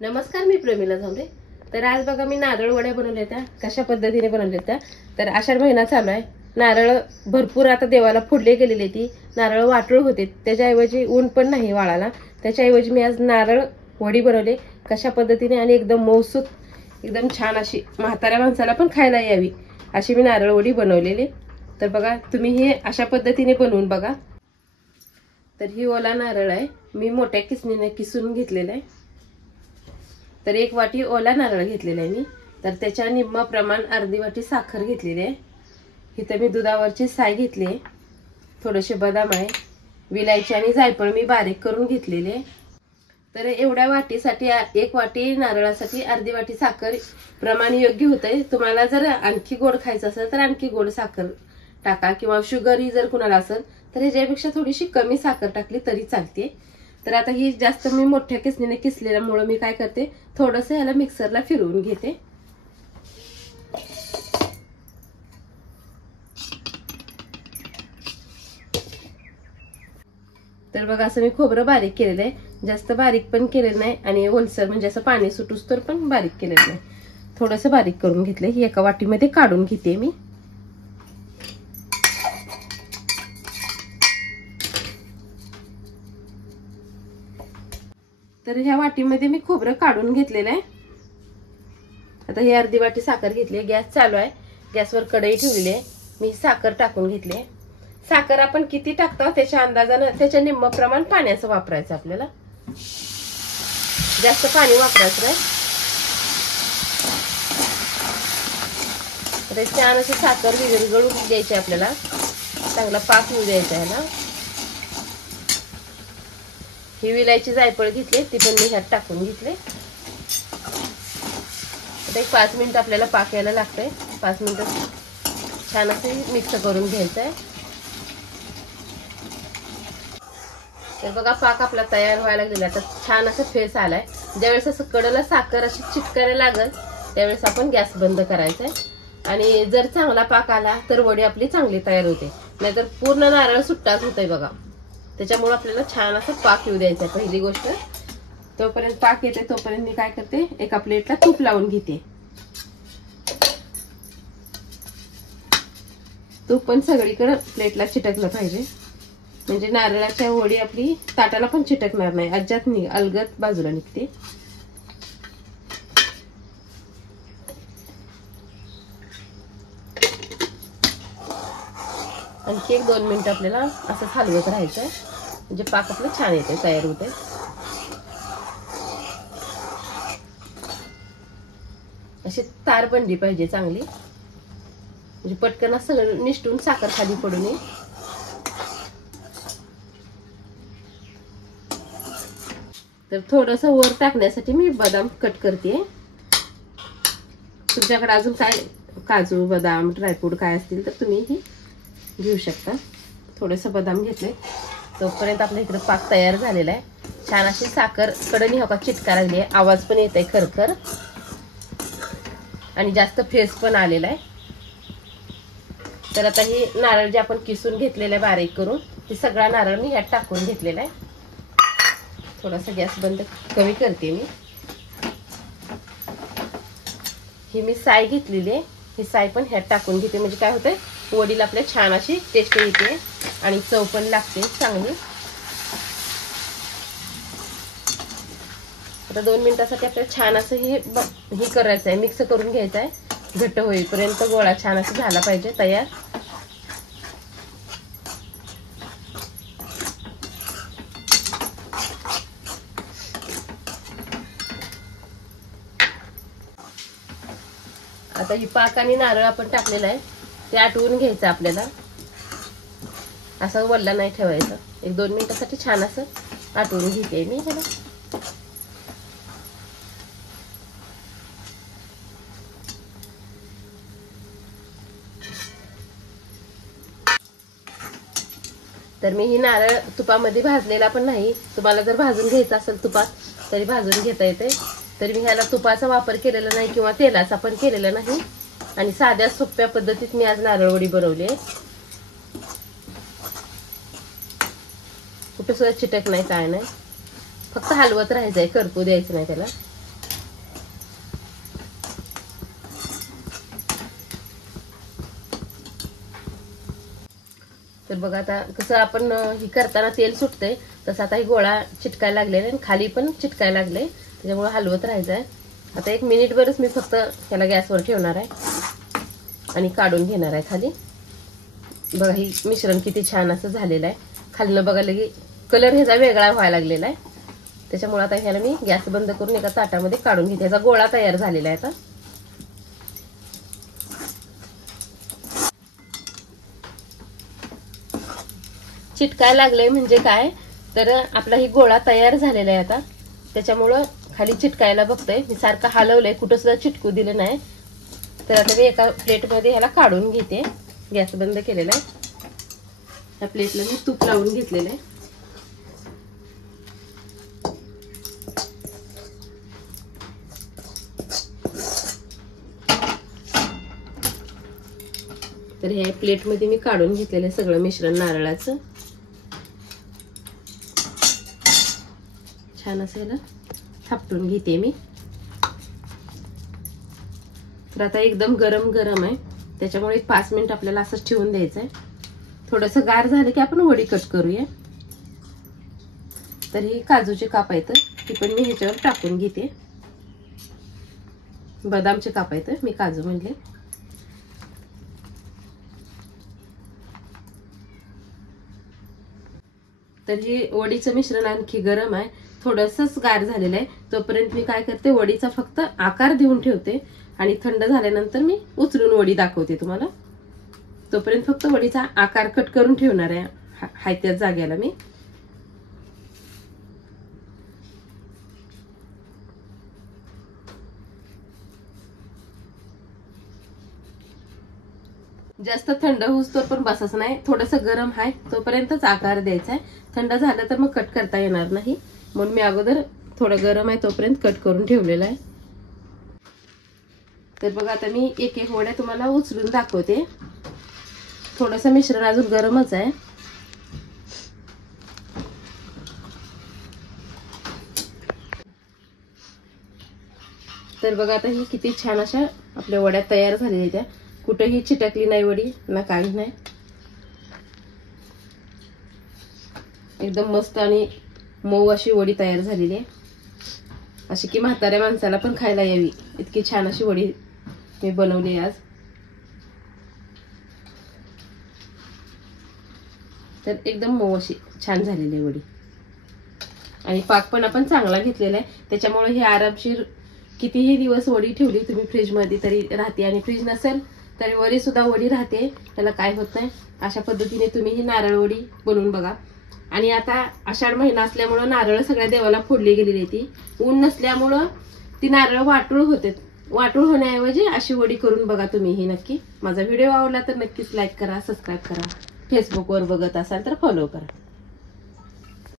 नमस्कार, मी प्रमिला झांबरे। तर आज बघा मी नारळ वड्या बनवल्या त्या कशा पद्धतीने बनवल्या त्या। तर आषाढ महिना चालू आहे, नारळ भरपूर आता देवाला फोडले गेलेले, ती नारळ वाटळ होते, त्याच्याऐवजी ऊन पण नाही वाळाला, त्याच्याऐवजी मी आज नारळ वडी बनवले कशा पद्धतीने आणि एकदम मौसूत एकदम छान अशी म्हाताऱ्या माणसाला पण खायला यावी अशी मी नारळ वडी बनवलेली। तर बघा तुम्ही हे अशा पद्धतीने बनवून बघा। तर ही ओला नारळ आहे, मी मोठ्या किसणीने किसून घेतलेला आहे। तर एक वाटी ओला नारळ घेतलेला आहे मी। तर त्याच्या निम्मा प्रमाण अर्धी वाटी साखर घेतलेली आहे। इथे मी दुधावरची साय घेतली आहे, थोडेसे बदाम आहे, विलायची आणि जायफळ मी बारीक करून घेतलेले आहे। तर एवढ्या वाटीसाठी एक वाटी नारळासाठी अर्धी वाटी साखर प्रमाण योग्य होते। तुम्हाला जर आणखी गोड खायचं असेल तर आणखी गोड साखर टाका, किंवा शुगरही जर कुणाला असेल तर ह्याच्यापेक्षा थोडीशी कमी साखर टाकली तरी चालते। तर आता ही जास्त मी मोठ्या किसणीने किसलेल्यामुळे मी काय करते, थोडंसं याला मिक्सरला फिरवून घेते। तर बघा असं मी खोबरं बारीक केलेलं आहे, जास्त बारीक पण केलेलं नाही आणि ओलसर म्हणजे असं पाणी सुटूस तर पण बारीक केलेलं नाही, थोडंसं बारीक करून घेतलंय। ही एका वाटीमध्ये काढून घेते मी। तर ह्या वाटीमध्ये मी खोबरं काढून घेतलेलं आहे। आता ही अर्धी वाटी साखर घेतली, गॅस चालू आहे, गॅसवर कढई ठेवलेली आहे, मी साखर टाकून घेतली। साखर आपण किती टाकतो त्याच्या अंदाजाने त्याच्या निम्म प्रमाण पाण्याचं वापरायचं, आपल्याला जास्त पाणी वापरायचं नाही। तर छान अशी साखर विरघळून द्यायची आपल्याला, चांगला पाक होऊ द्यायचा ह्याला। ही विलायची जायफळ घेतली, ती पण मी ह्यात टाकून घेतली। आता एक 5 मिनिट आपल्याला पाक यायला लागतंय, 5 मिनिट छान असे मिक्स करून घ्यायचं आहे। तर बघा पाक आपला तयार व्हायला लागलेला, आता छान असं फेस आलाय। ज्यावेळेस असं कडेला साखर अशी चिटकायला लागल त्यावेळेस आपण गॅस बंद करायचा आहे। आणि जर चांगला पाक आला तर वडी आपली चांगली तयार होते, नाहीतर पूर्ण नारळ सुट्टाच होतंय बघा। त्याच्यामुळे आपल्याला छान असं पाक येऊ द्यायचा आहे। पहिली गोष्ट, तोपर्यंत पाक येते तोपर्यंत मी काय करते, एका प्लेटला तूप लावून घेते। तूप पण सगळीकडे प्लेटला चिटकलं पाहिजे, म्हणजे नारळाच्या वडी आपली ताटाला पण चिटकणार नाही, अजिबात नाही, अलगद बाजूला निघते। आणखी 1-2 मिनिट आपल्याला असं हलवत राहायचं, म्हणजे पाक आपलं छान येते, तयार होते। अशी तार बनली पाहिजे चांगली, म्हणजे पटकन सगळं निष्ठून साखर खाली पडू नये। तर थोडंसं वर टाकण्यासाठी मी बदाम कट करते। तुमच्याकडे अजून काय काजू बदाम ड्रायफ्रूट काय असतील तर तुम्ही ही घेऊ शकता। थोडंसं बदाम घेतले, तोपर्यंत आपल्या इकडे पाक तयार झालेला आहे। छान अशी साखर कडनी हवा चिटका लागली आहे, आवाज पण येत आहे खरखर, आणि जास्त फेस पण आलेला आहे। तर आता ही नारळ जे आपण किसून घेतलेलं आहे बारीक करून, ते सगळा नारळ मी ह्यात टाकून घेतलेला आहे। थोडासा गॅस बंद कमी करते मी। ही मी साय घेतलेली आहे, ही साय पण ह्यात टाकून घेते, म्हणजे काय होतंय, वडीला आपल्या छान अशी टेस्ट येते आणि चव पण लागते चांगली। आता 2 मिनिटासाठी आपल्याला छान असं हे करायचं आहे, मिक्स करून घ्यायचं आहे, घट्ट होईपर्यंत गोळा छान असं झाला पाहिजे तयार। आता ही पाक आणि नारळ आपण टाकलेला आहे ते आटवून घ्यायचं आपल्याला, असं वल्ला नाही ठेवायचं। 1-2 मिनिटासाठी छान असं आटवून घेते मी ह्याला। तर मी ही नारळ तुपामध्ये भाजलेला पण नाही, तुम्हाला जर भाजून घ्यायचं असेल तुपात तरी भाजून घेता येते। तर मी ह्याला तुपाचा वापर केलेला नाही किंवा तेलाचा पण केलेला नाही, आणि साध्या सोप्या पद्धतीत मी आज नारळवडी बनवली। कुठे सुद्धा चिटक नाही, काय नाही, फक्त हलवत राहायचंय, करपू द्यायचं नाही त्याला। तर बघा आता कसं आपण ही करताना तेल सुटतंय तसं आता ही गोळा चिटकायला लागलेला आणि खाली पण चिटकायला लागले, त्याच्यामुळे हलवत राहायचं आहे. आता 1 मिनिटभरच मी फक्त ह्याला गॅसवर ठेवणार आहे आणि काढून घेणार आहे खाली. बघा ही मिश्रण किती छान असं झालेलं आहे. खालनं बघा लगे कलर ह्याचा वेगळा व्हायला लागलेला आहे. त्याच्यामुळे आता ह्याला मी गॅस बंद करून एका ताटामध्ये काढून घेते. ह्याचा गोळा तयार झालेला आहे आता. चिटकायला लागलंय म्हणजे काय तर आपला ही गोळा तयार झालेला आहे आता, त्याच्यामुळं खाली चिटकायला बघतोय. मी सारखं हलवलंय, कुठं सुद्धा चिटकू दिलं नाही. तर आता मी एका प्लेटमध्ये ह्याला काढून घेते. गॅस बंद केलेला आहे. त्या प्लेटला मी तूप लावून घेतलेलं आहे. तर ह्या प्लेटमध्ये मी काढून घेतलेलं सगळं मिश्रण नारळाचं. छान असं याला थापटून घेते मी. तर आता एकदम गरम गरम आहे, त्याच्यामुळे 5 मिनिट आपल्याला असंच ठेवून द्यायचं आहे. थोडंसं गार झालं की आपण वडी कट करूया. तर ही काजूचे काप आहेत, ती पण मी ह्याच्यावर टाकून घेते. बदामचे काप आहेत, मी काजू म्हणले. तर ही वडीचं मिश्रण आणखी गरम आहे, थोडंसंच गार झालेलं आहे. तोपर्यंत मी काय करते, वडीचा फक्त आकार देऊन ठेवते आणि थंड झाल्यानंतर मी उचलून वडी दाखवते तुम्हाला. तोपर्यंत फक्त वडीचा आकार कट करून ठेवणार आहे हाय त्याच जागेला मी. जास्त थंड होऊस तर पण बसायचं नाही, थोडंसं गरम आहे तोपर्यंतच आकार द्यायचा आहे. थंड झालं तर मग कट करता येणार नाही, म्हणून मी अगोदर थोडं गरम आहे तोपर्यंत कट करून ठेवलेलं आहे. तर बघा आता मी एक एक वड्या तुम्हाला उचलून दाखवते. थोडंसं मिश्रण अजून गरमच आहे. तर बघा आता ही किती छान अशा आपल्या वड्या तयार झालेल्या त्या, कुठेही चिटकली नाही वडी ना काही नाही. एकदम मस्त आणि मऊ अशी वडी तयार झालेली आहे, अशी की म्हाताऱ्या माणसाला पण खायला यावी इतकी छान अशी वडी मी बनवली आज. तर एकदम मऊ अशी छान झालेली वडी आणि पाक पण आपण चांगला घेतलेला आहे, त्याच्यामुळे हे आरामशीर कितीही दिवस वडी ठेवली तुम्ही फ्रीज मध्ये तरी राहते. आणि फ्रीज नसेल तरी वरी सुद्धा वडी राहते, त्याला काय होत नाही. अशा पद्धतीने तुम्ही ही नारळ वडी बनवून बघा. आणि आता आषाढ महिना असल्यामुळं नारळ सगळ्या देवाला फोडली गेलेली ती, ऊन नसल्यामुळं ती नारळ वाटूळ होते. वाटूळ होण्याऐवजी अशी वडी करून बघा तुम्ही ही नक्की. माझा व्हिडिओ आवडला तर नक्कीच लाईक करा, सबस्क्राईब करा. फेसबुकवर बघत असाल तर फॉलो करा.